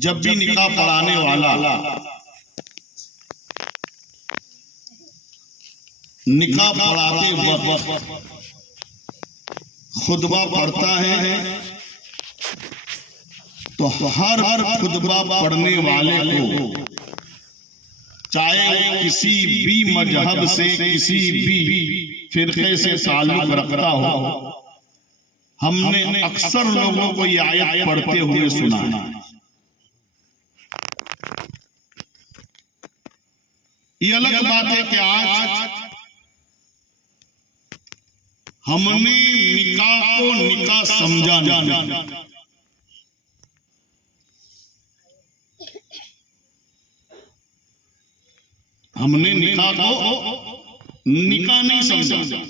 जब भी निकाह पढ़ाने वाला निकाह पढ़ाते वक्त खुतबा पढ़ता है तो हर खुतबा पढ़ने वाले को, चाहे किसी भी मजहब से, किसी भी फिरके से ताल्लुक रखता हो, हमने अक्सर लोगों को ये आयत पढ़ते हुए सुना है। ये अलग बात है कि आज हमने निकाह को निकाह समझा नहीं, हमने निकाह को निकाह नहीं समझा,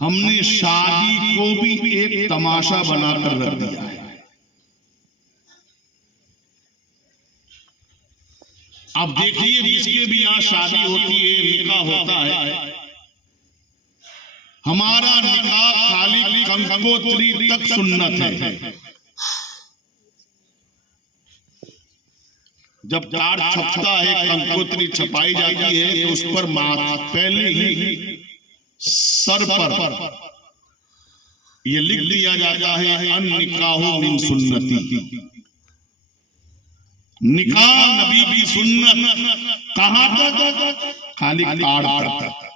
हमने शादी को भी एक तमाशा बनाकर रख दिया है। अब देखिए, जिसके भी यहाँ शादी होती है, निकाह होता है, हमारा निकाह खाली कंकोत्री तक सुन्नत है। जब कार्ड छपता है, कंकोत्री छपाई जाती है, तो उस पर पहले ही सर पर ये लिख दिया जाता है, अन निकाहो मिन सुन्नती, निकाह नबी की सुन्नत। कहां तक? खाली कार्ड पर।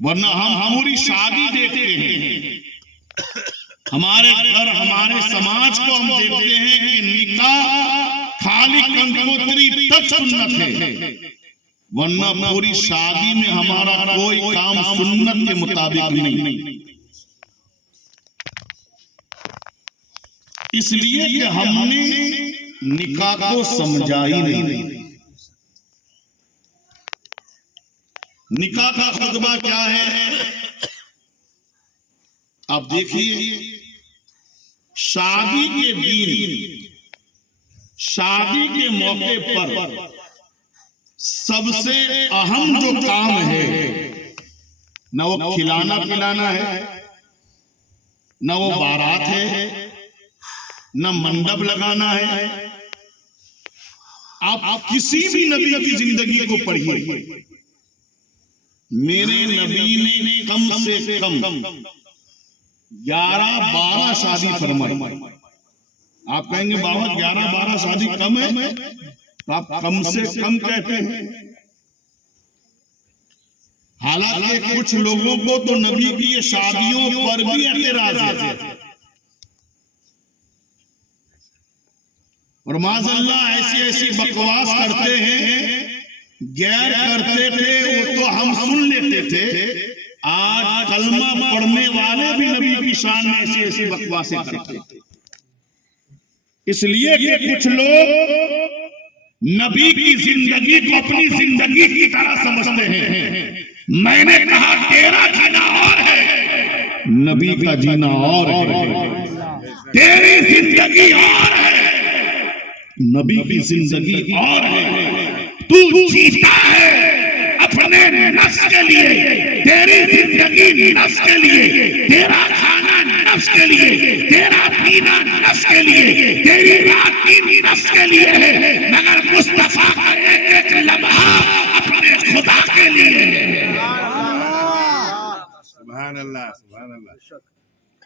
वरना हम पूरी शादी देखते हैं, हमारे घर, हमारे समाज को हम देखते हैं कि निकाह खाली कंकोत्री तक सुन्नत है, वरना पूरी शादी में हमारा कोई काम सुन्नत के मुताबिक नहीं। इसलिए कि हमने निकाह को समझा ही नहीं। निकाह का खुतबा क्या है? आप देखिए, शादी के दिन, शादी के मौके पर सबसे अहम जो काम है, न वो खिलाना पिलाना है, न वो बारात है, न मंडप लगाना है। आप किसी भी नबी की जिंदगी को पढ़िए, मेरे नबी ने कम से कम 11-12 शादी फरमाई। आप कहेंगे बाबा 11-12 शादी कम है, तो आप कम से कम कहते हैं। हालांकि कुछ लोगों को तो नबी की ये शादियों पर भी एतराज है, और माज़अल्लाह ऐसी बकवास करते हैं, गैर करते थे वो तो हम सुन लेते थे। आज कलमा पढ़ने वाले भी नबी की शान में ऐसी बकवासें करते थे। इसलिए कि कुछ लोग नबी की जिंदगी को अपनी जिंदगी की तरह समझते हैं। मैंने कहा तेरा जीना और है, नबी का जीना और है। तेरी जिंदगी और है, नबी की जिंदगी और है। तू जीता है अपने नफ्स के लिए, तेरी जिंदगी नफ्स के लिए, तेरा खाना नफ्स के लिए, तेरा पीना नफ्स के लिए, तेरी रात की नफ्स के लिए है, मगर मुस्तफा का एक लम्हा अपने खुदा के लिए है। सुभान अल्लाह, सुभान अल्लाह।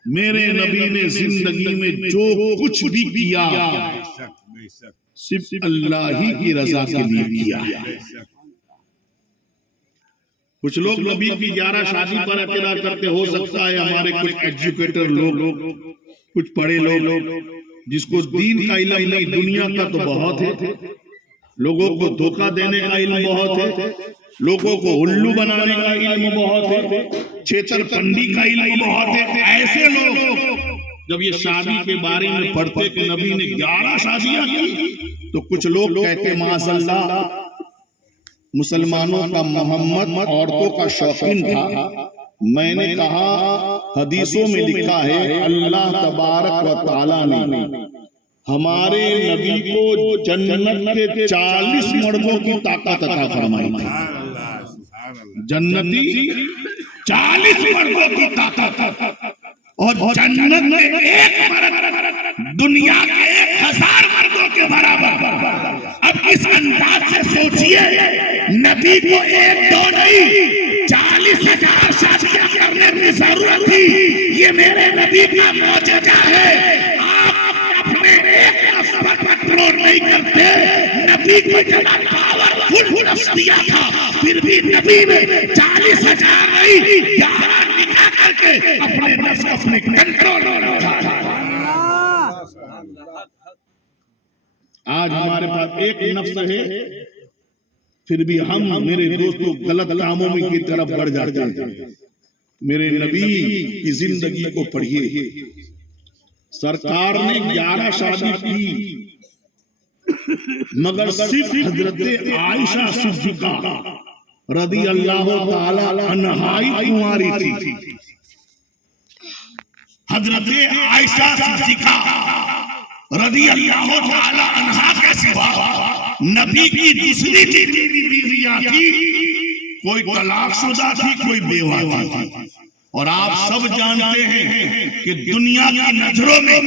मेरे नबी ने जिंदगी में जो कुछ भी किया सिर्फ अल्लाह ही की रजा के लिए किया है। कुछ लोग नबी की 11 शादी पर एतराज करते, हो सकता है हमारे कुछ एजुकेटर लोग, कुछ पढ़े लोग, जिसको दीन का इल्म नहीं, दुनिया का तो बहुत है, लोगों को धोखा देने का इल्म बहुत है, लोगों को उल्लू बनाने का इल्म बहुत है, छेतरपिंडी का इल्म बहुत है। ऐसे लोग जब ये शादी के बारे में पढ़ते कि नबी ने 11 शादियां की, तो कुछ लोग कहते माशाअल्लाह मुसलमानों का मोहम्मद औरतों का शौकीन था। मैंने कहा हदीसों में लिखा है अल्लाह तबारक व तआला ने हमारे नबी को जन्नत के 40 मर्दों की ताकत अता फरमाई थी। जन्नती 40 मर्दों की ताकत। और जन्नत में एक मर्द दुनिया के 1000 मर्दों के बराबर। अब इस अंदाज से सोचिए, नबी को 1-2 नहीं 40,000 शादियां करने की जरूरत थी। ये मेरे नबी का मौजूदा है। आप अपने एक नफ्स पर कंट्रोल नहीं करते। नबी को इतना पावरफुल नफ्स दिया था, फिर भी नबी ने 40,000 नहीं 11 निकाह करके अपने नफ्स को अपने कंट्रोल में रखा। आज हमारे पास एक नफ्स है, फिर भी हम मेरे दोस्तों गलत कामों में की तरफ बढ़ जाते हैं। मेरे नबी की जिंदगी को पढ़िए। सरकार ने 11 शादी की, मगर सिर्फ हजरत आयशा सिद्दीका रदी अल्लाह ताला अन्हा कुंवारी थी। हजरत आयशा सिद्दीका रदी अल्लाह ताला अन्हा के सिवा नबी की दूसरी बीवियां थी, कोई तलाकशुदा थी, कोई बेवा थी। और आप सब जानते हैं कि दुनिया की नजरों में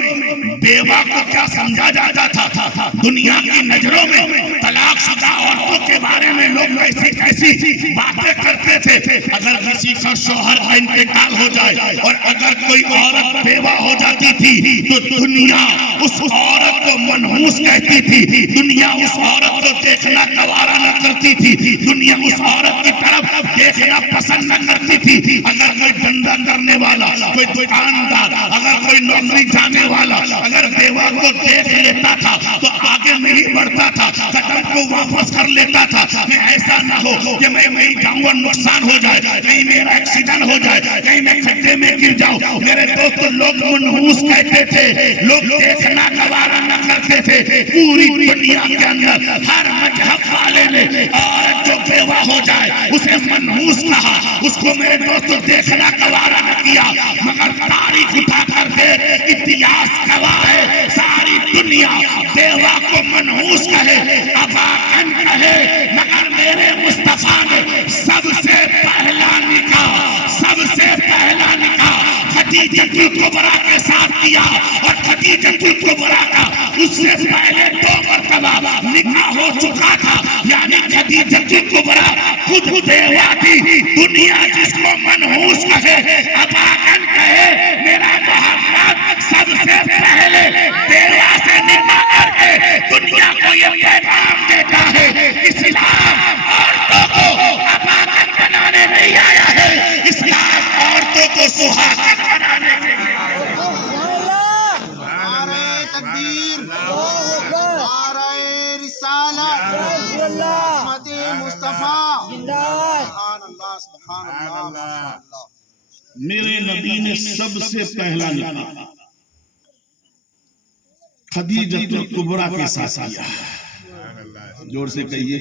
बेवा को क्या समझा जाता था। दुनिया की नजरों में तलाकशुदा औरतों के बारे में लोग कैसी कैसी बातें करते थे। अगर किसी का शौहर का इंतकाल हो जाए और अगर कोई औरत बेवा हो जाती थी तो दुनिया उस औरत को मनहूस कहती थी। दुनिया उस औरत को देखना गवारा न करती थी। दुनिया उस औरत की तरफ देखना पसंद न करती थी। अगर कोई धंधा करने वाला, कोई दुकानदार, अगर कोई नौकरी जाने वाला अगर बेवा को देख लेता था तो आगे नहीं बढ़ता था, कदम को वापस कर लेता था। मैं ऐसा ना हो कि मैं वहीं जाऊंगा, नुकसान हो जाए, कहीं मेरा एक्सीडेंट हो जाए, कहीं मैं खड्डे में गिर जाऊं। मेरे दोस्त लोग मनहूस कहते थे, लोग देखना गवारा न करते थे। पूरी दुनिया के अंदर हर मजहब वाले ने औरत जो बेवा हो जाए उसे मनहूस कहा, उसको मेरे दोस्त देखना गवारा न किया। मगर तारीख उठा कर दे, इतिहास गवाह है, सारी दुनिया बेवा को मनहूस कहे, अबाकन कहे, मगर मेरे मुस्तफा ने सबसे पहला निकाह खदीजतुल कुबरा के साथ किया। और खदीजतुल कुबरा का उससे पहले 2 मरतबा निकाह हो चुका था। यानी खदीजतुल कुबरा खुद बेवा थी। दुनिया जिसको मनहूस कहे, अबाकन कहे, मेरा मोहम्मद सबसे पहले बेवा से निकाह करके दुनिया को ये पैगाम देता है, इस्लाम औरतों को अबाकन बनाने नहीं आया है, इस्लाम औरतों को सुहागन बनाने के लिए। मेरे नबी ने सबसे पहला निकाह खदीजतुल कुबरा के साथ किया। जोर से कहिए।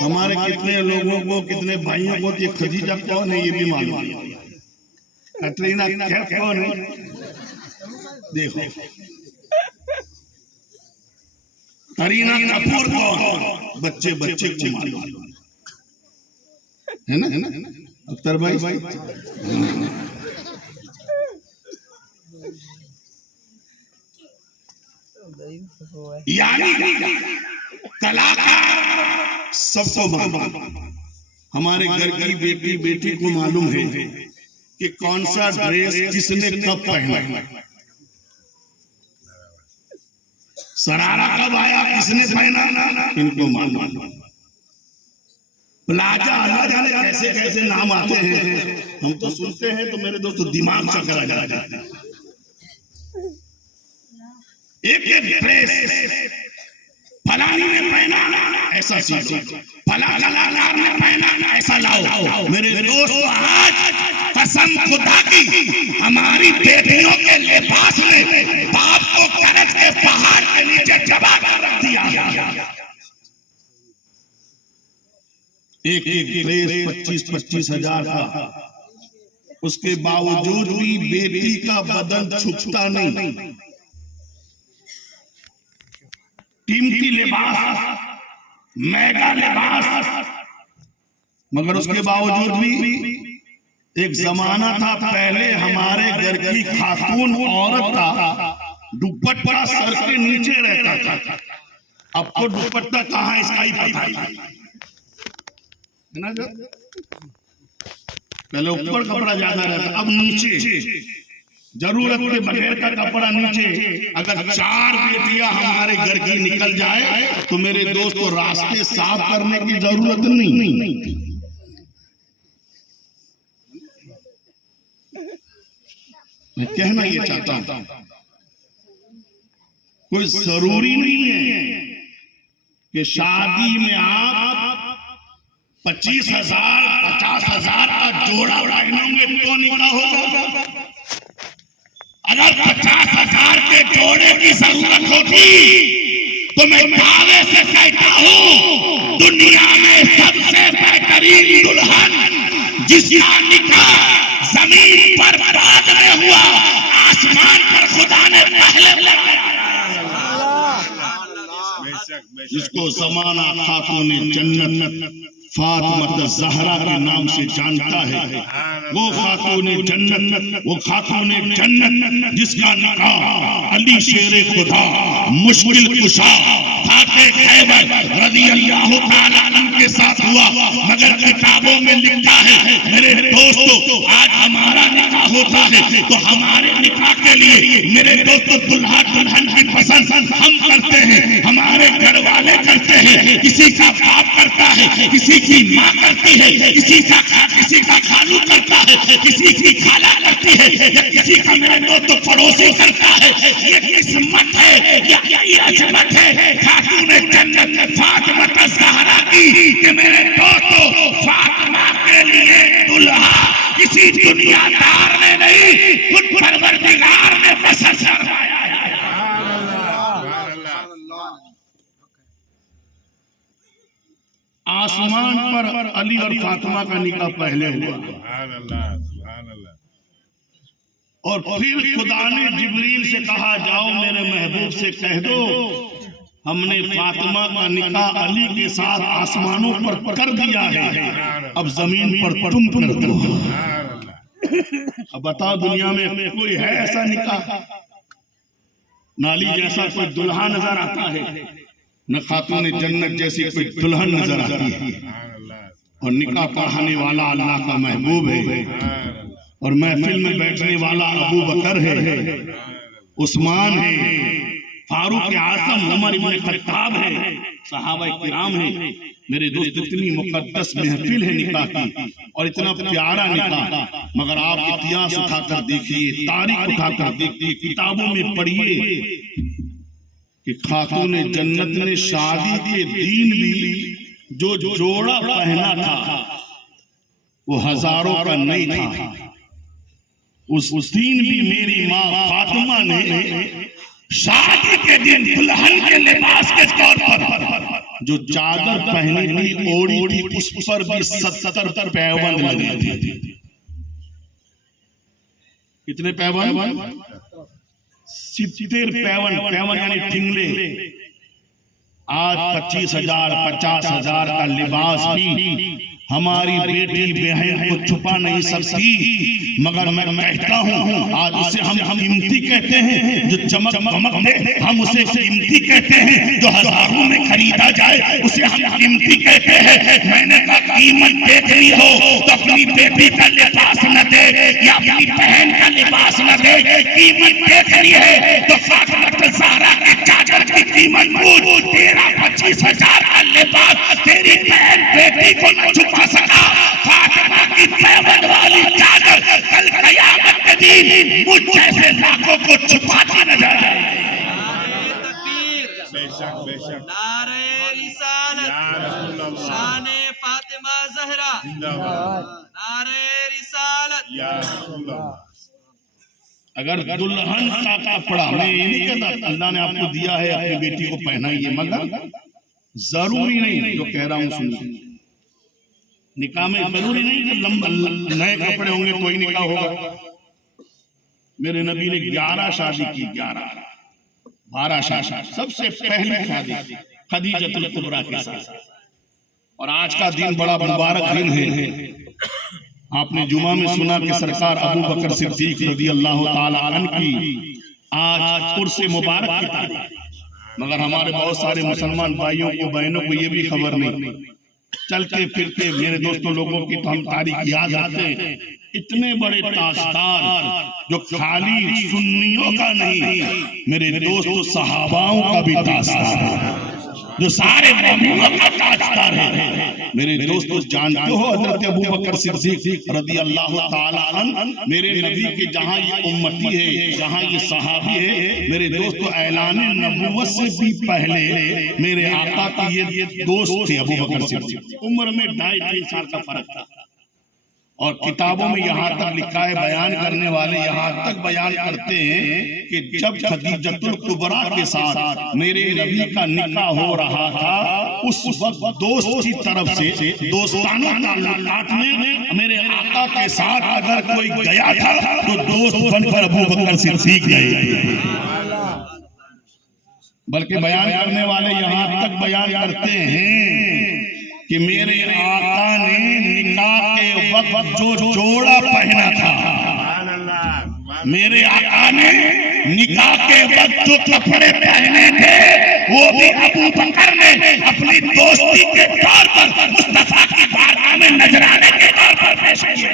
हमारे कितने लोगों को, कितने भाइयों को ये खदीजा कौन है ये भी मालूम नहीं। कैटरीना कैफ कौन है देखो, करीना कपूर कौन, बच्चे को मालूम है ना अख्तर भाई। यानी कलाकार सबको मालूम, हमारे घर की बेटी को मालूम है कि कौन सा ड्रेस किसने कब पहना, सरारा कब आया, किसने पहना, इनको मालूम। प्लाजा अल्लाह जाने कैसे कैसे नाम आते हैं, हम तो सुनते हैं तो मेरे दोस्त दिमाग चकरा जाता है। एक ड्रेस फलानी ने पहना ऐसा सीखो, फला कलाकार ने पहना ऐसा लाओ। मेरे दोस्तों आज कसम खुदा की हमारी बेटियों के लिबास में बाप को कर्ज के पहाड़ के नीचे दबा कर रख दिया। एक ड्रेस 25-25 हजार का, उसके बावजूद भी बेटी का बदन छुपता नहीं। कीमती लिबास, महंगा लिबास, मगर उसके बावजूद भी एक जमाना था पहले हमारे घर की खातून औरत का दुपट्टा सर के नीचे रहता था। अब तो दुपट्टा कहाँ है इसका ही पता है ना। पहले ऊपर कपड़ा ज्यादा रहता, अब नीचे जरूरत के बगैर का कपड़ा नीचे। अगर 4 बेटियां हमारे घर की निकल जाए तो मेरे दोस्त को रास्ते साफ करने की जरूरत नहीं। मैं कहना ये चाहता हूं, कोई जरूरी नहीं है कि शादी में आप 25,000 50,000 का जोड़ा पहनोगे तो निकाह होगा। अगर 50,000 के जोड़े की जरूरत होती तो मैं दावे से कहता हूं दुनिया में सबसे बेहतरीन दुल्हन जिसका निकाह जमीन पर बाद में हुआ, आसमान पर खुदा ने पहले लगाया, जिसको ज़माना खातून जन्नत फातिमा ज़हरा के नाम से जानता है। वो खातून जन्नत, वो खातून जन्नत जिसका निकाह अली शेरे खुदा मुश्किल कुशा फातिह खैबर रज़ी अल्लाह तआला अन्हु के साथ हुआ। मगर किताबों में लिखा है मेरे दोस्तों, आज हमारा निकाह होता है तो हमारे निकाह के लिए मेरे दोस्तों दुल्हा दुल्हन की पसंद हम करते हैं, हमारे घर वाले करते हैं। किसी का बाप करता है, किसी की माँ करती है, किसी का खालू करता है, किसी की खाला करती है, या किसी का मेरे दोस्तों पड़ोसी करता है। ये किस्मत है या ये अजमत है खातून जन्नत फातिमा ज़हरा की कि मेरे दोस्तों फातिमा के लिए दुल्हा किसी दुनियादार ने नहीं, खुद परवरदिगार ने पसंद करवाया। आसमान पर अली और फातिमा का निकाह पहले हुआ और फिर खुदा ने जिब्रील से कहा जाओ मेरे महबूब से कह दो हमने फातिमा का निकाह अली के साथ आसमानों पर कर दिया है, अब जमीन पर तुम कर दो। अब बताओ दुनिया में कोई है ऐसा निकाह? नाली जैसा कोई दुल्हा नजर आता है, न खातून जन्नत जैसी कोई दुल्हन नजर आती है। और निकाह पढ़ाने वाला अल्लाह का महबूब है और महफिल में बैठने वाला अबू बकर है, उस्मान है, फारूक आज़म उमर इब्न खत्ताब है, सहाबा किराम है। मेरे दोस्त इतनी मुकद्दस महफिल है निकाह की और इतना प्यारा निकाह। मगर आप इतिहास उठाकर देखिए, तारीख उठाकर देखिए, किताबों में पढ़िए कि खातून जन्नत ने शादी के दिन भी जो जोड़ा पहना था वो हजारों का नहीं था। उस दिन भी मेरी माँ फातिमा ने शादी के दिन दुल्हन के लिबास के तौर पर जो चादर पहनी थी, ओढ़ी थी, उस पर भी 70 पैबंद लगे थे। कितने पैबंद? 70 पैबंद यानी टिंगले। आज 25,000 50,000 का लिबास भी हमारी बेटी बहन को छुपा नहीं सकती। मगर मैं कहता हूँ आज उसे हम कीमती कहते हैं, जो चमक दमक दे हम उसे कीमती कहते हैं, जो हजारों में खरीदा जाए उसे हम कीमती कहते हैं। मैंने कहा कीमत देखनी हो तो अपनी बेटी का लिबास न दे या अपनी बहन का लिबास न दे, कीमत देखनी है तो फातिमा ज़हरा की चादर की कीमत पूछ। 13-25,000 का लिबास तेरी बहन बेटी को न छुपा सका। फातिमा की पैबंद वाली चादर कल क़यामत के दिन मुझ जैसे लाखों को छुपाती नजर आएगी। बेशक नारे रिसालत शाने फातिमा ज़हरा, नारे रिसालत। अगर दुल्हन का कपड़ा, मैं ये नहीं कहता अल्लाह ने आपको दिया है अपनी बेटी को पहनाइए, मगर जरूरी नहीं जो कह रहा हूं सुनिए। निकाह में जरूरी नहीं कि नए कपड़े होंगे कोई निकाह होगा। मेरे नबी ने 11 शादी की, 12 शादी। सबसे पहली शादी खदीजतुल कुबरा के साथ। और आज का दिन बड़ा मुबारक दिन है। आपने जुमा में सुना कि सरकार अबू बकर सिद्दीक रज़ियल्लाहु ताला अन्हु की आज उर्स मुबारक की तारीख, मगर हमारे बहुत सारे मुसलमान भाइयों को बहनों को ये भी खबर नहीं। चलते फिरते मेरे दोस्तों लोगों की तो हम तारीख याद आते हैं, इतने बड़े ताजदार जो खाली सुन्नियों का नहीं, मेरे दोस्तों सहाबाओं का भी ताजदार है, जो सारे मोमिनों का ताजदार है। मेरे दोस्तों जानते हो हजरत अबू बकर सिद्दीक रज़ियल्लाहु ताला अन्हु मेरे नबी के जहां ये उम्मती है, जहां ये सहाबी है, मेरे दोस्तों ऐलान नबूवत से भी पहले मेरे आका के ये दोस्त थे अबू बकर सिद्दीक। उम्र में 2.5-3 साल का फर्क था। और किताबों में यहाँ तक लिखा है, बयान करने वाले यहाँ तक बयान करते हैं कि जब खदीजतुल कुबरा के साथ मेरे नबी का निकाह हो रहा था, उस वक्त दोस्त की तरफ से दोस्ताना ताल्लुकात में मेरे आका के साथ अगर कोई गया था तो दोस्त बनकर अबू बकर सिद्दीक गए। बल्कि बयान करने वाले यहाँ तक बयान करते हैं कि मेरे आका ने निकाह के वक्त जो जोड़ा पहना था, मेरे आका ने निकाह के वक्त जो कपड़े पहने थे, वो भी अबू बकर ने अपनी दोस्ती के तौर पर मुस्तफा की बारगाह में नजराने के तौर पर पेश किए।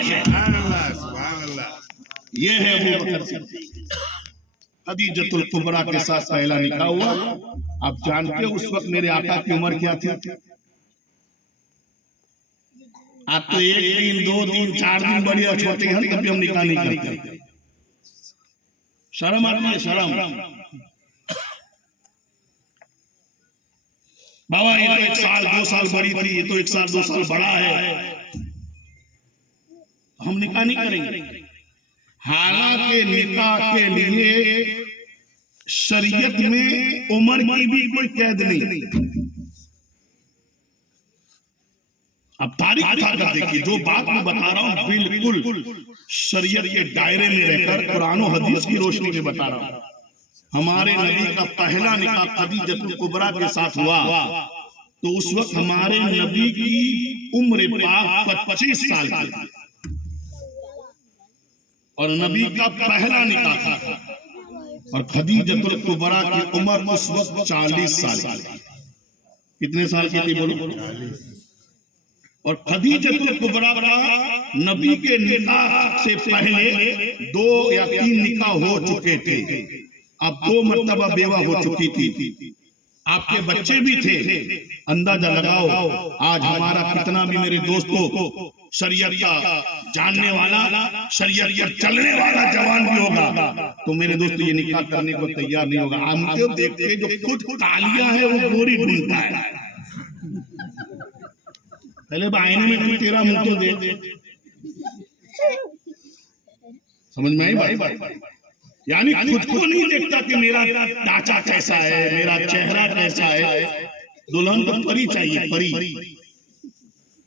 ये है अबू बकर सिद्दीक। खदीजतुल कुबरा के साथ पहला निकाह हुआ। आप जानते हो उस वक्त मेरे आका की उम्र क्या थी? आप तो 1 दिन 2 दिन 4 दिन बड़ी और छोटे हैं, कभी हम निकाह नहीं करते। शर्म आती है, शर्म। बाबा ये तो 1 साल 2 साल बड़ी थी, ये तो 1 साल 2 साल बड़ा है, हम निकाह नहीं करेंगे। हालांकि निकाह के लिए शरीयत में उम्र की भी कोई कैद नहीं। अब तारीख उठाकर देखिए, जो बात मैं बता रहा हूं बिल्कुल शरीयत के दायरे में रहकर कुरान और हदीस की रोशनी में बता रहा हूं। हमारे नबी का पहला निकाह खदीजतुल कुबरा के साथ हुआ तो उस वक्त हमारे नबी की उम्र पाक 25 साल की थी और नबी का पहला निकाह था। और खदीजतुल कुबरा की उम्र उस वक्त 40 साल की थी। कितने साल की थी बोलो? 40। और खदीजतुल कुबरा का नबी के निकाह से पहले 2 या 3 निकाह हो चुके थे। अब 2 मर्तबा बेवा हो चुकी थी। आपके बच्चे भी थे। अंदाजा लगाओ आज हमारा कितना भी मेरे दोस्तों शरीयत का जानने वाला, शरीयत पर चलने वाला जवान भी होगा तो मेरे दोस्तों ये निकाह करने को तैयार नहीं होगा। हम तो देखते हैं जो खुद कालियां है वो गोरी ढूंढता है। पहले आईने में तू तेरा मुंह तो दे, समझ में आई भाई? यानी खुद को नहीं देखता कि मेरा ढांचा कैसा है, मेरा चेहरा कैसा है। दुल्हन तो परी चाहिए, परी।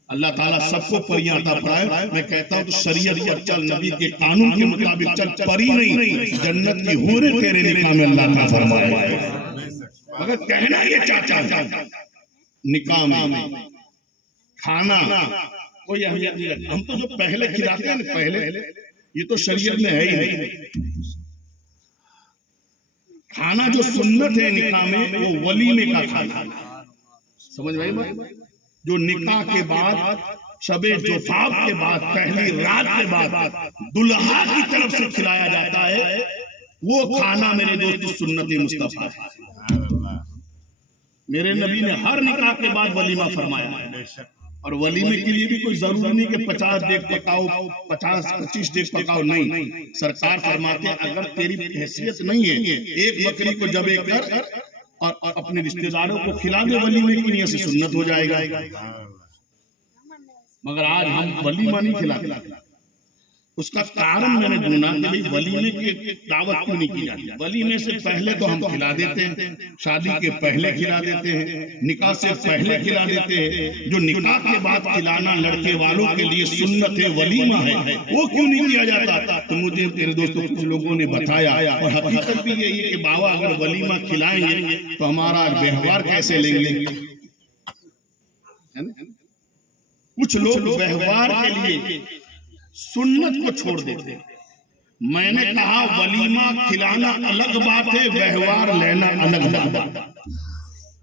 अल्लाह ताला सबको परियां अता फरमाए। मैं कहता हूँ तो शरीयत पर चल, नबी के कानून के मुताबिक चल, परी नहीं जन्नत की हूरें तेरे निकाह में अल्लाह ताला फरमाए। मगर कहना ये चाचा निकाह में खाना कोई अहमियत नहीं रखता। हम तो जो पहले खिलाते हैं पहले, ये तो शरीयत में है ही नहीं। खाना जो सुन्नत है निकाह में वो वलीमे का खाना, समझ में आई? जो निकाह के बाद शबे जोफाब के बाद पहली रात के बाद दुल्हा की तरफ से खिलाया जाता है, वो खाना मेरे दोस्तों सुन्नत मुस्तफा है। मेरे नबी ने हर निकाह के बाद वलीमा फरमाया है। और वलीमे के लिए भी कोई जरूरी नहीं कि 50 देग पकाओ, 50-25 देग पकाओ, नहीं। सरकार फरमाते अगर तेरी हैसियत नहीं है, एक बकरी को जबे कर और अपने रिश्तेदारों को खिला दे वलीमे की नियत से, सुन्नत हो जाएगा। मगर आज हम वलीमा नहीं खिलाते। उसका कारण मैंने ढूंढा कि भाई वलीमे की दावत क्यों नहीं की जाती। वलीमे से पहले तो हम खिला देते हैं, शादी के पहले खिला देते हैं, निकाह से पहले खिला देते हैं। जो निकाह के बाद खिलाना लड़के वालों के लिए सुन्नत है, वलीमा है, वो क्यों नहीं किया जाता? तो मुझे मेरे दोस्तों कुछ लोगों ने बताया और हकीकत भी यही है कि बाबा अगर वलीमा खिलाएंगे तो हमारा व्यवहार कैसे लेंगे। कुछ लोग व्यवहार के लिए सुन्नत को छोड़ देते हैं। मैंने कहा वलीमा खिलाना अलग बात है, व्यवहार लेना अलग बात है।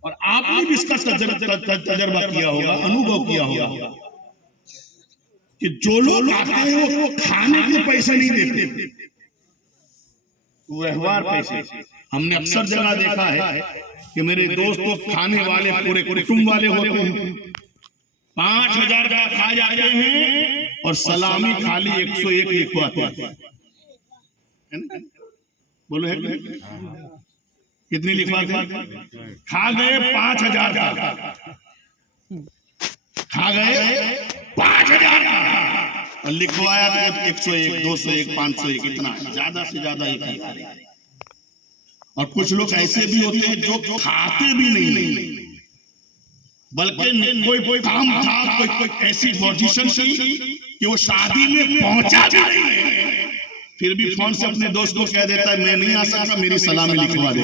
और आपने भी इसका तजर्बा किया होगा, अनुभव किया होगा कि जो लोग आते हैं वो खाने के पैसे नहीं देते, व्यवहार पैसे। हमने अक्सर जगह देखा है कि मेरे दोस्त तो खाने वाले पूरे कुटुंब वाले होते हैं, 5,000 का खा जाते हैं और सलामी खाली 101 लिखवाते हैं। बोलो है कितनी लिखवाते? खा गए 5,000 का, खा गए 5,000 का और लिखवाया तो 101, 201, 501, इतना ज्यादा से ज्यादा ही खाते। और कुछ लोग ऐसे भी होते हैं जो खाते भी नहीं, बल्कि कोई काम था, कोई ऐसी पोजीशन थी कि वो शादी में पहुंचा भी नहीं, फिर भी फोन से अपने दोस्त को कह देता है मैं नहीं आ सकता, मेरी सलामी लिखवा दे।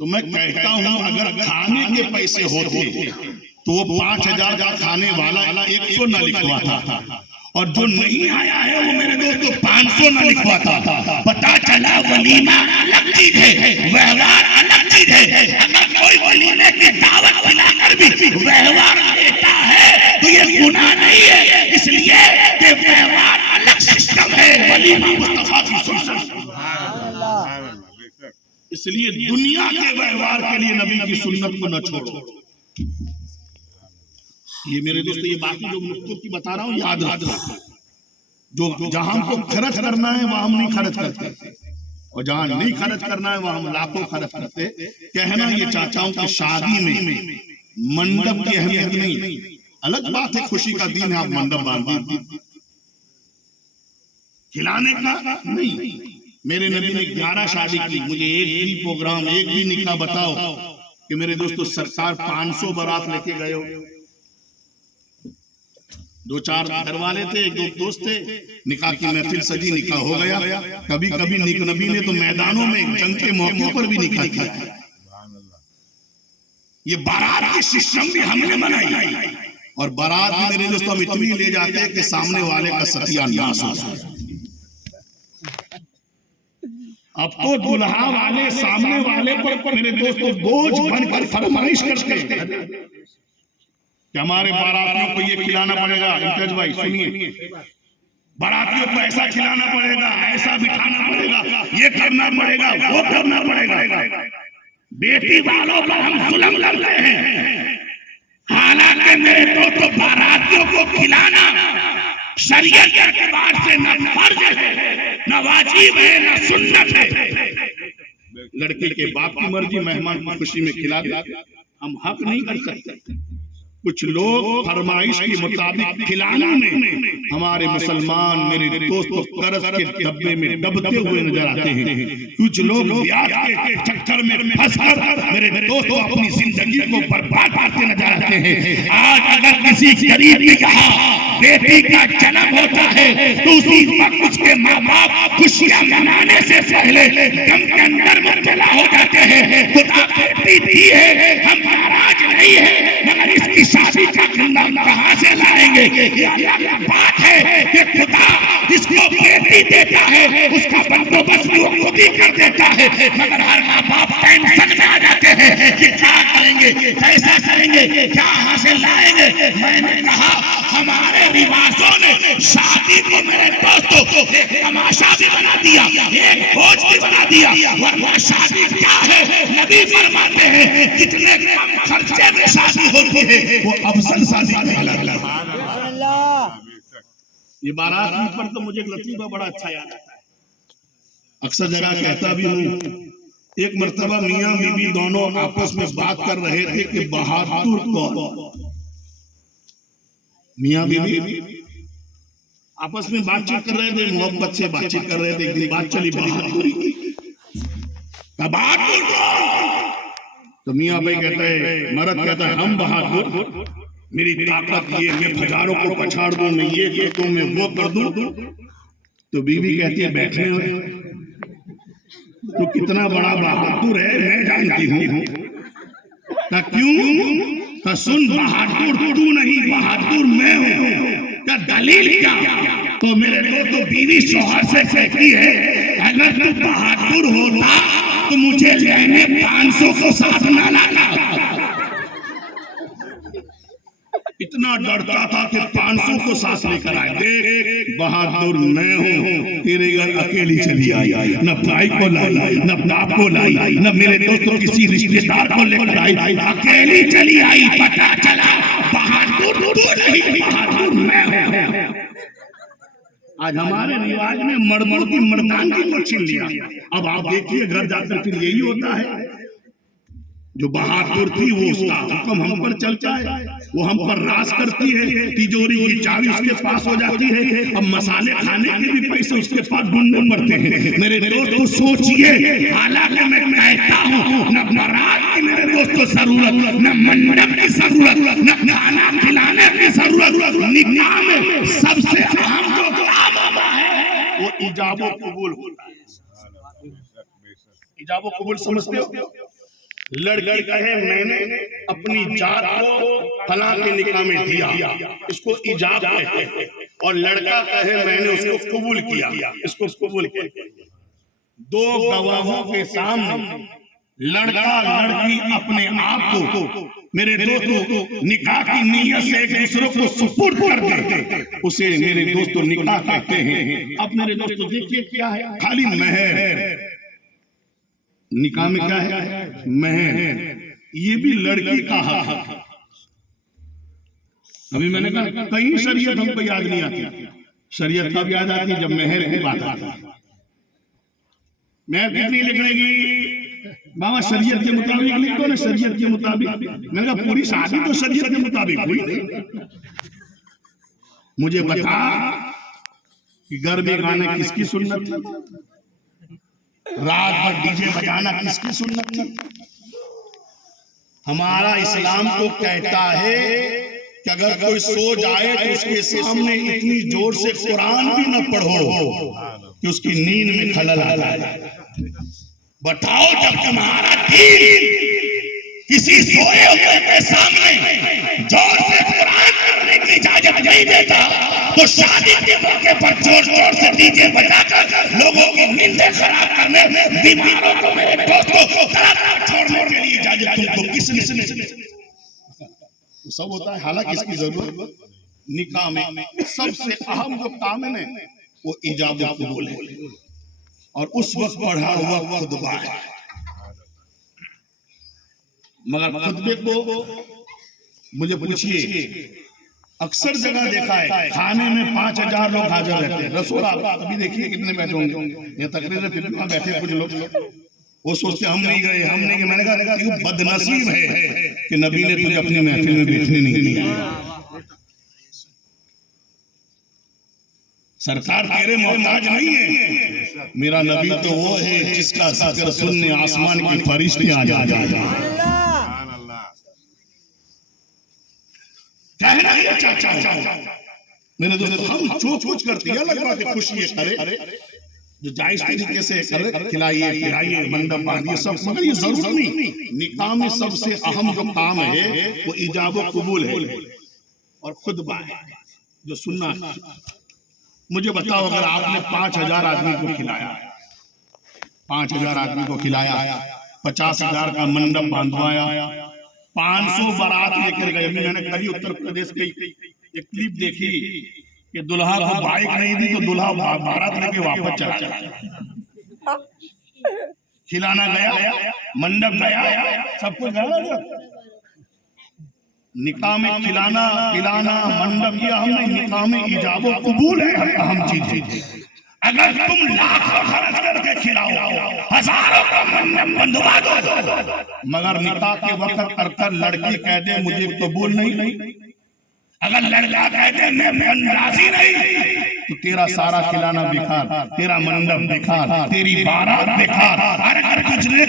तो मैं कहता हूं अगर खाने के पैसे होते तो वो 5,000 का खाने वाला 100 ना लिखवाता, और जो नहीं आया है वो मेरे दोस्त को 500 ना लिखवाता। पता चला वलीमा अलग चीज है, व्यवहार अलग चीज है। अगर कोई वलीमे की दावत खिलाकर भी व्यवहार देता है तो ये गुनाह नहीं है, इसलिए कि व्यवहार अलग सिस्टम है, वलीमा मुस्तफा की सुन्नत। इसलिए दुनिया के व्यवहार के लिए नबी की सुन्नत को न छोड़ो। ये मेरे दोस्त ये बाकी जो नुक्तों की बता रहा हूँ याद रखना, जो जहां हमको खर्च करना है वहां हम नहीं खर्च करते, और जहां नहीं खर्च करना है वहां हम लाखों खर्च करते। कहना ये चाहता हूं कि शादी में मंडप की अहमियत नहीं, अलग बात है खुशी का दिन है आप मंडप बांधिए, खिलाने का नहीं। मेरे नबी ने 11 शादी की, मुझे एक भी प्रोग्राम, एक भी निकाह बताओ कि मेरे दोस्तों सरकार 500 बारात लेके गए हो। 2-4 घर वाले थे, 1-2 दोस्त थे, निकाह की महफिल सजी, निकाह हो गया। कभी कभी नबी ने तो मैदानों में जंग के मौके पर भी निकाह किया। ये बारात की सिस्टम भी हमने बनाई, और बारात में मेरे दोस्तों हम इतनी ले जाते हैं कि सामने वाले का सत्यानाश हो जाए। अब तो दुल्हा वाले सामने वाले पर मेरे दोस्तों बोझ बनकर फरमाइश करते हैं कि हमारे बारातियों को ये खिलाना पड़ेगा। इंकज भाई सुनिए, बारातियों को ऐसा खिलाना पड़ेगा, ऐसा बिठाना पड़ेगा, ये करना पड़ेगा, वो करना पड़ेगा। बेटी वालों पर हम जुल्म करते हैं, हालांकि मेरे दोस्तों बारातियों को खिलाना शरीयत के एतबार से न फर्ज है, न वाजिब है, न सुन्नत है। लड़के के बाप की मर्जी, मेहमान की खुशी में खिला दे, हम हक नहीं कर सकते। कुछ लोग फरमाइश के मुताबिक खिलाने में हमारे मुसलमान मेरे दोस्तों कर्ज के डब्बे में डबते हुए नजर आते हैं। कुछ लोग ब्याज के चक्कर में फंसकर मेरे दोस्तों अपनी जिंदगी को बर्बाद करते नजर आते हैं। आज अगर किसी गरीब के यहाँ बेटी का जन्म होता है तो उसी वक्त उसके माँ बाप खुशियां मनाने से पहले दम के अंदर मुब्तला हो जाते हैं। खुदा बेटी दी है, हम नाराज नहीं है, मगर इसकी शादी का खंडन कहां से लाएंगे? ये अल्लाह की बात है कि खुदा जिसको बेटी देता है उसका बंदोबस्त वो खुद ही कर देता है। मगर हर माँ बाप टेंशन में आ जाते हैं कि क्या करेंगे, कैसा करेंगे, क्या हासिल लाएंगे। मैंने कहा हमारे रिवाजों ने शादी को मेरे दोस्तों एक तमाशा भी बना दिया, एक बोझ भी बना दिया। वरना शादी क्या है? नबी फरमाते हैं कितने कम खर्चे में शादी होती है वो अफजल शादी कहलाती है। ये बारात पर तो मुझे एक लतीफा बड़ा अच्छा याद आता है, अक्सर जगह कहता भी हूँ। एक मर्तबा मियाँ बीबी दोनों आपस में बात कर रहे थे कि बहादुर कौन। मियाँ बीबी आपस में बातचीत कर रहे थे, मोहब्बत से बातचीत कर रहे थे। एक दिन बात चली बहादुरी की, बहादुर कौन? तो मियाँ भाई कहते हैं, मर्द कहता है हम बहादुर, मेरी ताकत ये, मैं हजारों को पछाड़ दूं, मैं ये कर दूं, मैं वो कर दूं। तो बीवी कहती है बैठने हो तो कितना बड़ा बहादुर है मैं जानती हूँ। क्यों? सुन, बहादुर तू नहीं, बहादुर मैं हूँ। क्या दलील क्या? तो मेरे दोस्तों बीवी शौहर से कहती है अगर तू बहादुर होता तो मुझे लेने 500 को साथ ना लाना। इतना डरता था कि 500 को साथ लेकर आए। देख बहादुर मैं हूँ, तेरे घर अकेली चली आई, न भाई को लाई, न बाप को लाई, न मेरे दोस्तों किसी रिश्तेदार को लेकर आई, अकेली चली आई। पता चला बहादुर तू नहीं, बहादुर मैं हूँ। आज हमारे रिवाज में मर्दों की मर्दानगी को छीन लिया। अब आप देखिए घर जाकर फिर यही होता है, जो बहादुर थी वो उसका हुक्म हम पर चलता है, वो हम पर राज करती है, तिजोरी की चाबी उसके पास हो जाती है, अब मसाले खाने के भी पैसे उसके पास ढूंढने पड़ते हैं। मेरे दोस्तों सोचिए, हालांकि मैं कहता हूँ न बारात की मेरे दोस्तों जरूरत, न मंडप की जरूरत, न खाना खिलाने की जरूरत, निकाह में सबसे अहम जो काम होता है वो इजाबो कबूल होता है। इजाबो कबूल समझते हो? लड़की कहे मैंने अपनी जात को फलां के निकाह में दिया, इसको इजाब कहते हैं, और लड़का कहे मैंने उसको कबूल किया, इसको कबूल कहते हैं। दो गवाहों के सामने लड़का लड़की अपने आप को मेरे दोस्तों निकाह की नीयत से एक दूसरे को सुपुर्द कर दे, उसे मेरे दोस्तों निकाह कहते हैं। अब मेरे दोस्तों देखिए क्या है, खाली महर। निकाह में क्या है? महर। ये भी लड़की का हक है। अभी मैंने कहा कहीं शरीयत हमको याद नहीं आती, शरीयत कब याद आती जब महर की बात आती। महर कितनी लिखने की? बाबा शरीयत के मुताबिक लिख दो ना, शरीयत के मुताबिक। मैंने कहा पूरी शादी तो शरीयत के मुताबिक हुई नहीं। मुझे बता कि गरबे गाने किसकी सुन्नत थी, रात भर डीजे बजाना किसकी सुन्नत थी? हमारा इस्लाम तो कहता है कि अगर कोई सो जाए तो उसके सामने इतनी जोर से कुरान भी न पढ़ो कि उसकी नींद में खलल आ जाए। बताओ जब तुम्हारा दीन किसी सोए हुए के सामने जोर से कुरान पढ़ने की इजाजत नहीं देता, तो शादी के मौके पर जोर जोर से डीजे बजाकर लोगों की नींदें खराब करने, बीमारों को मेरे दोस्तों छोड़ने के लिए इजाजत तुमको किसने? सब होता है। हालांकि इसकी जरूरत निकाह में सबसे अहम जो काम है ना वो इजाजत कबूल है, और उस वक्त पढ़ा हुआ खुतबा है। मगर खुतबे को मुझे पूछिए, अक्सर जगह देखा है खाने में 5000 लोग हाजिर रहते हैं। रसूल आप अभी देखिए कितने बैठे होंगे, ये तकरीर फिर भी बैठे कुछ लोग, वो सोचते हम नहीं गए, हम नहीं गए। मैंने कहा ये बदनसीब है कि नबी ने तुझे अपनी महफिल में बैठने नहीं दिया। सरकार तेरे मोहताज नहीं है, मेरा नबी तो वो है जिसका जिक्र सुनने आसमान की फरिश्ते आ जाए। कहना ये चाचा मेरे दोस्त हम जो कुछ करती है अलग बात है, खुशी है करे जो जायज तरीके से करे, खिलाइए पिलाइए मंडप बांधिए सब, मगर ये जरूर नहीं। निकाह में सबसे अहम जो काम है वो इजाब कबूल है और खुतबा है जो सुनना है। मुझे बताओ अगर आपने 5000 आदमी को खिलाया, 5000 आदमी को खिलाया, 50,000 का मंडप बांधवाया, 500 बारात लेकर गए। मैंने कभी उत्तर प्रदेश की एक क्लिप देखी कि दुल्हा को बाइक नहीं दी तो दुल्हा बारात लेके वापस चला। खिलाना गया, मंडप गया, सब कुछ गया। निकाह में खिलाना पिलाना मंडप किया हमने, निकाह में इजाबो कबूल है अहम चीज। अगर तुम लाखों खर्च करके खिलाओ, हजारों का मंडप बंधवा दो, मगर निकाह के वक्त कर लड़की कह दे मुझे कबूल नहीं, अगर लड़का कह दे मैं राजी नहीं, तो तेरा सारा खिलाना बेकार, तेरा मंडप बेकार, तेरी बारात बेकार। अगर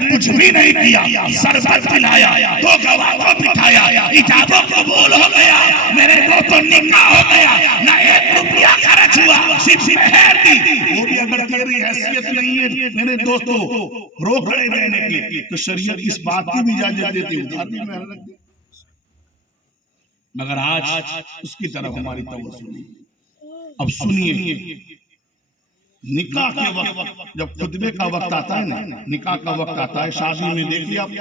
कुछ भी नहीं किया, शरबत पिलाया, दो गवाह को बिठाया, इजाबत कबूल हो गया, मेरे दोस्तों निकाह हो गया, ना 1 रुपया खर्च हुआ, सिर्फ मेहर दी। वो भी अगर तेरी हैसियत नहीं है मेरे दोस्तों रोकड़े देने की, तो शरीयत इस बात की भी इजाजत देती है। मगर आज उसकी तरफ हमारी तवज्जो नहीं। अब सुनिए, निकाह के वक्त जब खुतबे का वक्त आता है ना, निकाह का वक्त आता है, शादी में देखिए आप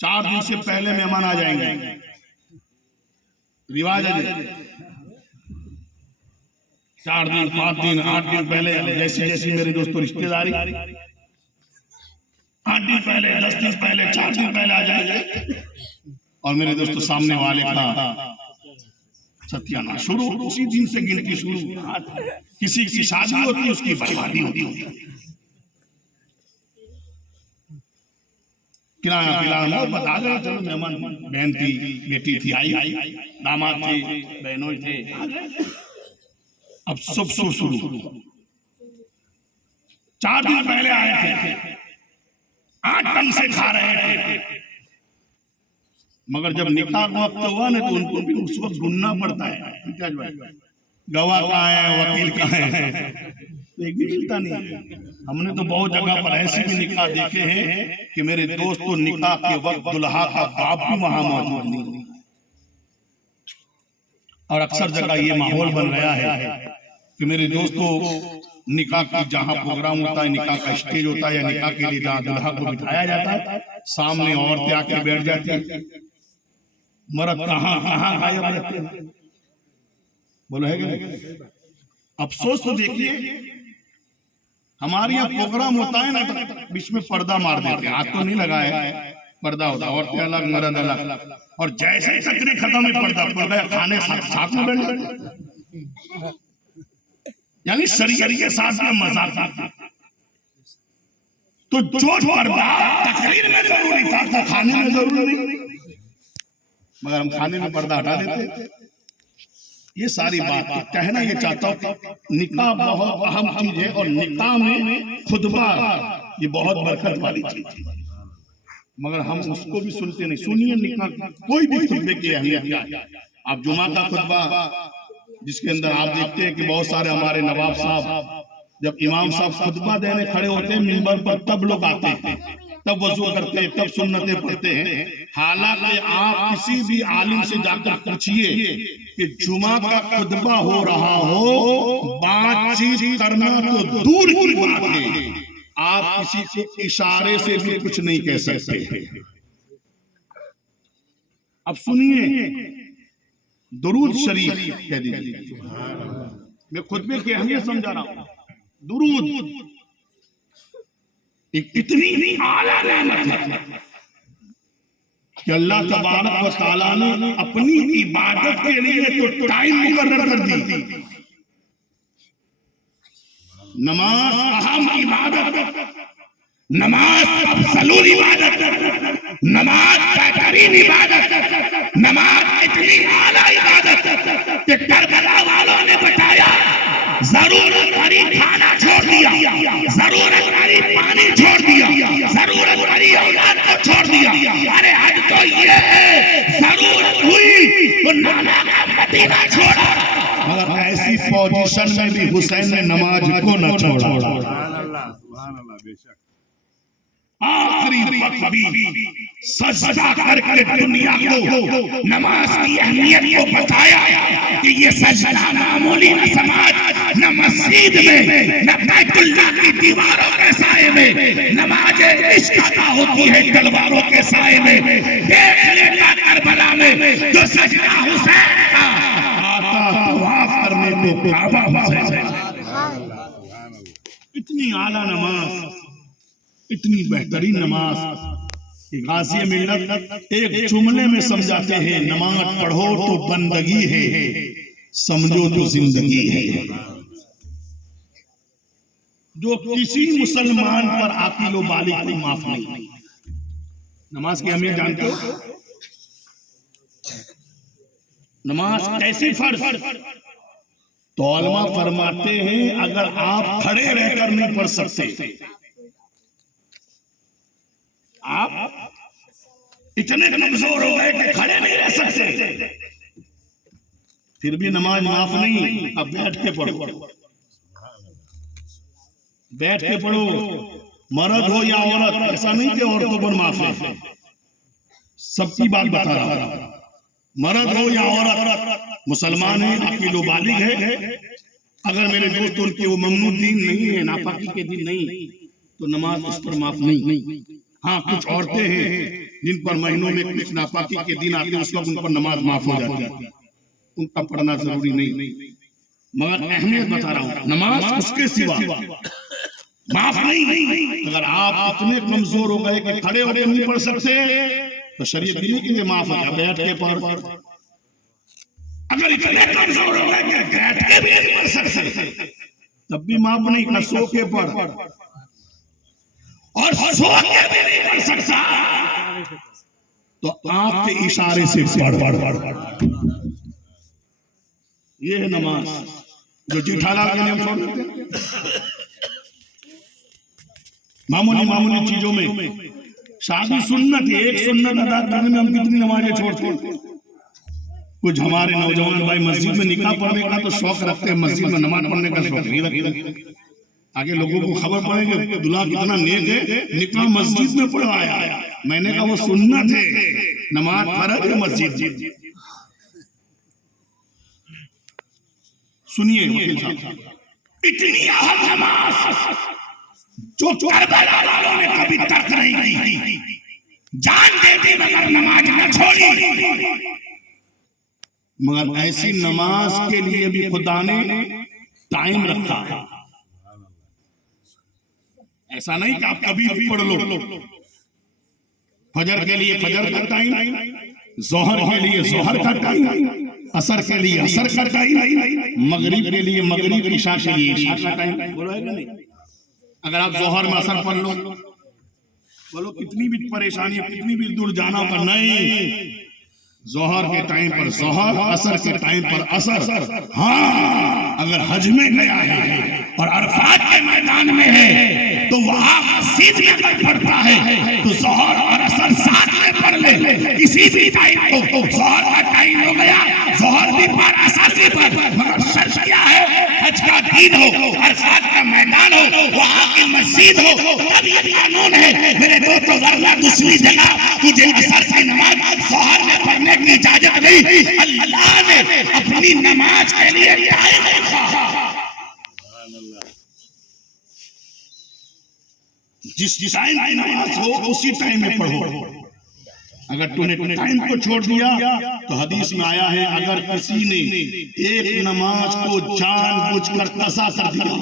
4 दिन से पहले मेहमान आ जाएंगे, रिवाज है 4 दिन 5 दिन 8 दिन पहले, जैसी जैसी मेरे दोस्तों रिश्तेदारी 8 दिन पहले 10 दिन पहले 4 दिन पहले आ जाएंगे, और मेरे दोस्तों सामने वाले का सत्यानाश शुरू, उसी दिन से गिनती शुरू। किसी की शादी होती, उसकी बर्बादी होती। किराया पिलाना बता दो, चलो मेहमान बहन थी, बेटी थी, आई, दामाद थे, बहनों थे, अब सब शुरू। 4 दिन पहले आए थे, 8 ढंग से खा रहे थे, मगर जब निकाह का वक्त हुआ ना, तो उनको भी उस वक्त ढूंढना पड़ता है, गवाह कहाँ है, वकील कहाँ है, तो एक भी मिलता नहीं है। हमने तो बहुत जगह पर ऐसे भी निकाह देखे हैं कि मेरे दोस्तों निकाह के वक्त दुल्हा का बाप भी वहां मौजूद नहीं, और अक्सर जगह ये माहौल बन गया है कि मेरे दोस्तों निकाह की जहां प्रोग्राम होता है, निकाह का स्टेज होता है, या निकाह के लिए जहां दुल्हा को बिठाया जाता है, सामने औरतें आके बैठ जाती है, मर्द कहाँ गायब रहते हैं, बोलो है कि अफसोस तो देखिए, हमारे यहाँ प्रोग्राम होता है ना, तो बीच में पर्दा मार देते हैं, आज तो नहीं लगाया है, पर्दा होता है, औरतें अलग मर्द अलग, और जैसे तकरीर खत्म है पर्दा खाने साथ में बैठ जाते, यानी शरीयत के साथ में मजाक। तो जो पर्दा तकरीर में जरूरी था, तो खाने में जरूरी नहीं, मगर हम खाने में पर्दा हटा देते। ये सारी बात कहना ये चाहता हूँ कि निकाह बहुत अहम चीज है, और निकाह में खुतबा ये बहुत बरकत वाली चीज है, मगर हम उसको भी सुनते नहीं। सुनिए, निकाह कोई भी खुतबे की अहमियत क्या है। आप जुमा का खुतबा, जिसके अंदर आप देखते हैं कि बहुत सारे हमारे नवाब साहब, जब इमाम साहब खुतबा देने खड़े होते हैं मिंबर पर, तब लोग आते हैं, तब वजू करते हैं, तब सुन्नतें पढ़ते हैं। हालांकि आप किसी भी आलिम से जाकर पूछिए कि जुमा का खुतबा हो रहा हो, बातचीत करना तो दूर की बात है, आप किसी को इशारे से भी कुछ नहीं कह सकते। अब सुनिए, दुरूद शरीफ कह दीजिए, मैं खुतबे की अहमियत समझा रहा हूं। दुरूद एक इतनी आला नेमत है कि अल्लाह तबारक व तआला ने अपनी इबादत के लिए तो टाइम मुकर्रर कर दी। नमाज अहम इबादत, नमाज अफजलुल इबादत, नमाज बेहतरीन इबादत, नमाज इतनी आला इबादत कि करबला वालों ने बताया, जरूरत पड़ी खाना छोड़ दिया, जरूरत पड़ी पानी छोड़ दिया, जरूरत पड़ी औलाद को छोड़ दिया। अरे आज तो ये जरूरत हुई तो नाना का मदीना छोड़ा, मगर ऐसी पोजीशन में भी हुसैन ने नमाज को न छोड़ा। आखिरी वक्त भी सजदा करके दुनिया को नमाज की अहमियत को बताया कि ये सजदा मामूली न समाज, न मस्जिद में, न बैतुल्लाह की दीवारों के साए में, नमाज इश्क अदा होती है तलवारों के साए में। देख लेगा करबला में जो सजदा हुसैन का आता तवाफ करने को काबा हुसैन। इतनी आला नमाज, इतनी बेहतरीन नमाज, गाज़ी मिल्लत एक जुमले में समझाते हैं, नमाज पढ़ो तो बंदगी है, समझो तो जिंदगी है। जो किसी मुसलमान पर आकिल व बालिग को माफ नहीं। नमाज की अहमियत जानते हो? नमाज कैसी फर्ज, तो उलमा फरमाते हैं अगर आप खड़े रहकर नहीं पढ़ सकते, आप इतने कमजोर हो गए कि खड़े नहीं रह सकते, फिर भी नमाज माफ नहीं। अब बैठ के पढ़ो, बैठ के पढ़ो, मर्द हो या औरत, ऐसा नहीं कि औरतों पर माफ है, सबकी बात बता रहा हूं। मर्द हो या औरत, मुसलमान है, अकील बालिग है, अगर मेरे दोस्त उनकी वो ममनू दिन नहीं है, नापाकी के दिन नहीं, तो नमाज उस पर माफ नहीं। हाँ, कुछ औरतें हैं जिन पर महीनों में कुछ नापाकी के दिन आते हैं, उस वक्त उन पर नमाज माफ हो जाती है, उनका पढ़ना जरूरी नहीं। मगर अहमियत बता रहा हूँ, नमाज उसके सिवा माफ नहीं। अगर आप इतने कमजोर हो गए कि खड़े होकर नहीं पढ़ सकते, तो शरीयत दिली के लिए माफ हो जाए बैठ के पढ़। अगर इतने कमजोर हो गए कि बैठ के भी नहीं पढ़ सकते, तब भी माफ नहीं, कर सो के पढ़, और सो के भी नहीं पढ़ सकता तो आंख के इशारे से पढ़। ये है नमाज जो जेठालाल के नियम छोड़ देते हैं। मामूली चीजों में शादी सुन्नत है, एक सुन्नत अदा करने में हम कितनी नमाजें छोड़ते हैं। कुछ हमारे नौजवान भाई मस्जिद में निकाह पढ़ने का तो शौक रखते हैं, मस्जिद में नमाज पढ़ने का शौक नहीं रखते। आगे लोगों को खबर पड़े कि दूल्हा कितना नेक है, निकाह मस्जिद में पढ़वाया। मैंने कहा वो सुन्नत है, नमाज फर्ज है मस्जिद। सुनिए वकील साहब, इतनी अहम नमाज जो करबला वालों ने कभी तर्क नहीं की, जान दे दी मगर नमाज न छोड़ी। मगर ऐसी नमाज के लिए भी खुदा ने टाइम रखा है। ऐसा नहीं कि आप कभी भी पढ़ लो। फजर के लिए फजर का टाइम, जोहर के लिए जोहर का टाइम, असर के लिए असर का टाइम, मगरिब के लिए मगरिब, इशा के लिए इशा का टाइम। बोलो है कि नहीं? अगर आप जोहर में असर पढ़ लो, बोलो कितनी भी परेशानी, कितनी भी दूर जाना होगा, नहीं, जोहर के टाइम पर जोहर, असर के टाइम पर असर। हाँ, अगर हज में गया है और अरफात के मैदान में है तो वहां मस्जिद में पढ़ता है तो जोहर और असर साथ में पढ़ ले। किसी भी टाइम को जोहर का टाइम हो गया, जोहर भी पढ़, असर भी पढ़, मगर शर्त क्या है? हज का दिन हो, अरफात का मैदान हो, वहां की मस्जिद हो, तब ये कानून है। मेरे दोस्तों, वरना दूसरी जगह तुझे असर की नमाज जोहर में पढ़ने की इजाजत नहीं। अल्लाह ने अपनी नमाज के लिए टाइम रखा। जिस टाइम की नमाज हो उसी टाइम में पढ़ो। अगर तूने टाइम को छोड़ दिया तो हदीस में आया है, अगर किसी ने एक नमाज को जानबूझकर कसा कर दिया,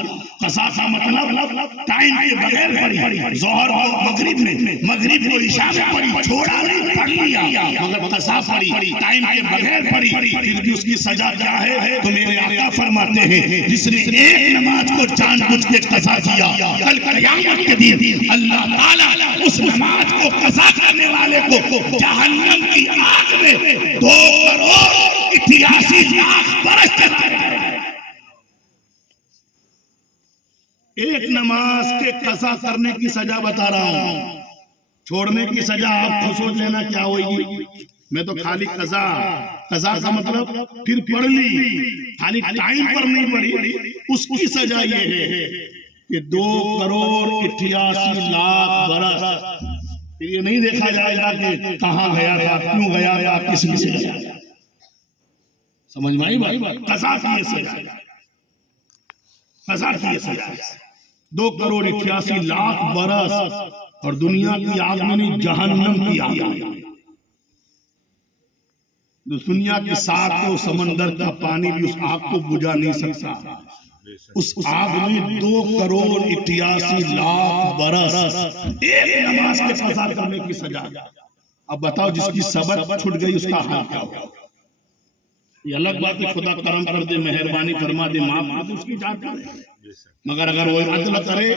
कसा का मतलब टाइम के बगैर पढ़ी, जोहर को मगरिब में, मगरिब को इशा में पढ़ी, छोड़ा नहीं, पढ़ लिया, मगर कसा पढ़ी, टाइम के बगैर पढ़ी, फिर भी उसकी सजा क्या है? तो मेरे आका फरमाते हैं, जिसने एक नमाज को जानबूझ के कसा किया, कल क़यामत के दिन अल्लाह ताला उस नमाज को कसा करने वाले को जहन्नम की आग में 2 करोड़ 88 लाख बरस जलाएगा। एक नमाज के कसा करने की सजा बता रहा हूं, छोड़ने की सजा आप खुद सोच लेना क्या होगी। मैं तो खाली कजा का मतलब फिर पढ़ ली, खाली टाइम पर नहीं पढ़ी, उसकी सजा ये है कि 2 करोड़ 88 लाख बरस ये नहीं देखा जाएगा कि कहां गया था, क्यों गया था, किसने से गया। समझ में आई बात? कसा की सजा, कसा की सजा 2 करोड़ 88 लाख बरस, और दुनिया की आग में नहीं, जहन्नम की आग। दुनिया के 7 समंदर का पानी भी उस आग को बुझा नहीं सकता। उस आग में 2 करोड़ 88 लाख बरस, एक नमाज के कसा करने की सजा। अब बताओ, जिसकी सबक छूट गई उसका हाल क्या होगा? ये अलग बात है, खुदा करम कर दे, मेहरबानी फरमा दे, माफ कर दे, उसकी जान करे। मगर अगर वो अदल करे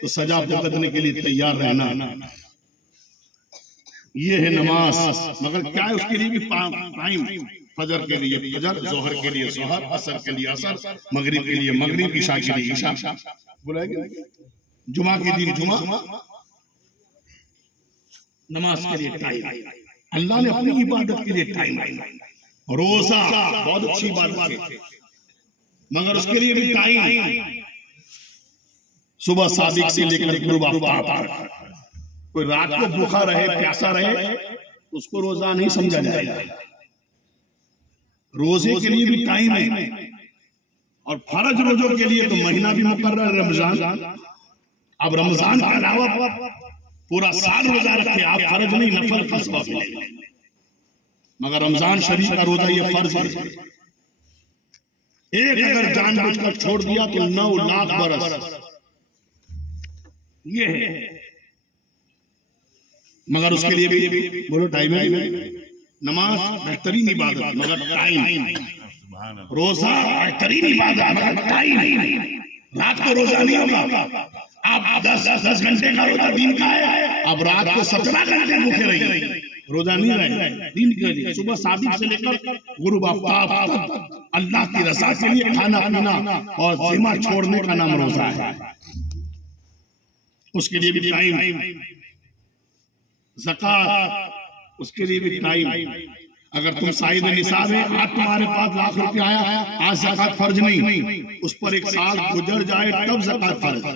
तो सजा भुगतने के लिए तैयार रहना। ये है नमाज। मगर क्या है उसके लिए भी टाइम, फजर के लिए फजर, जोहर के लिए जोहर, असर के लिए असर, मगरिब के लिए मगरिब, इशा के लिए इशा। बुलाएंगे जुमा के दिन जुमा, नमाज के लिए टाइम। अल्लाह ने अपनी इबादत के लिए टाइम, रोजा बहुत अच्छी बात है, मगर उसके लिए भी टाइम। सुबह सादिक से लेकर गुरूब आफ्ताब, कोई रात को भूखा रहे, प्यासा रहे, उसको रोजा नहीं समझा जाएगा। रोजे के लिए भी टाइम है। और फर्ज रोजों के लिए तो महीना भी मुकर्रर है रमजान। अब रमजान के अलावा पूरा साल रोजा रखे आप फर्ज नहीं नफल का सवाब मिलेगा, मगर रमजान शरीफ का रोजा ये फर्ज है। एक अगर जानबूझकर छोड़ दिया तो 9 लाख बरस ये है। मगर उसके लिए भी बोलो टाइम है। नमाज बेहतरीन इबादत मगर टाइम, रोजा बेहतरीन इबादत मगर टाइम। रात को रोजा नहीं होगा, आप 10 घंटे का रोजा दिन का है, अब रात को 17 घंटे भूखे रहिए, रोजा नहीं रहे दिन के लिए। सुबह सादिक से लेकर गुरूब आफ्ताब तक अल्लाह की रज़ा के लिए खाना पीना और ज़िम्मा छोड़ने का नाम रोजा है। उसके लिए भी टाइम, ज़कात उसके लिए भी टाइम। अगर तुम साहिब निसाब है, आज तुम्हारे पास लाख रुपया आया, आज ज़कात फर्ज नहीं, उस पर 1 साल गुजर जाए तब ज़कात फर्ज है।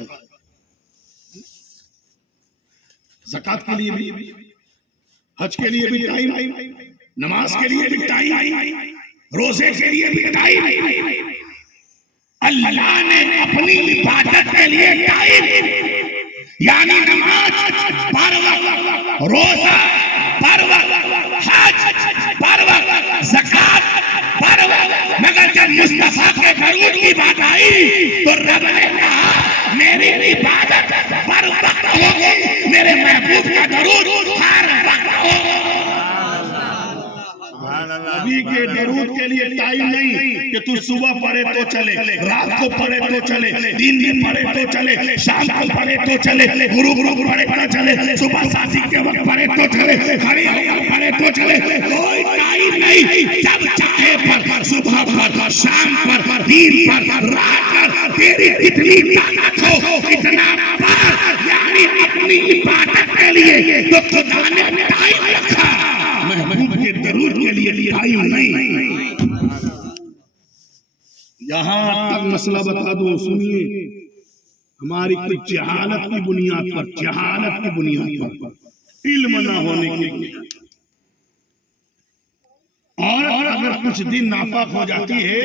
ज़कात के लिए भी, हज के लिए भी टाइम, नमाज के लिए भी टाइम, रोजे के लिए भी टाइम। अल्लाह ने अपनी इबादत के लिए टाइम, यानी नमाज पर वक्त, रोजा पर वक्त, हज पर वक्त, ज़कात पर वक्त। मगर जब मुस्तफा के दरूद की बात आई तो रब ने कहा मेरी इबादत पर वक्त होगी, मेरे महबूब का दरूद हर वक्त होगा। नबी के दरूद के लिए टाइम नहीं कि तू सुबह पढ़े तो चले, रात को पढ़े तो चले, दिन पढ़े तो चले, शाम को पढ़े तो चले, गुरु पढ़े तो चले, सुबह सादिक के वक्त पढ़े तो चले, खड़े होकर पढ़े तो चले, कोई टाइम नहीं। जब चाहे पर, सुबह पर, शाम पर, दिन पर, रात पर, तेरी कितनी ताकत हो इतना पर, यानी अपनी इबादत के लिए तो खुदा ने टाइम रखा, महबूब के दरूद के लिए टाइम नहीं। यहां तक मसला बता दो, सुनिए, हमारी कोई जहालत की बुनियाद पर, जहालत की बुनियाद पर, इल्म न होने के लिए, और अगर कुछ दिन नापाक हो जाती है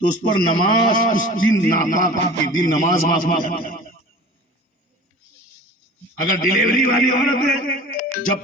तो उस पर नमाज, उस दिन नापाक के दिन नमाज माफ हो जाती है। अगर डिलीवरी वाली औरत है, जब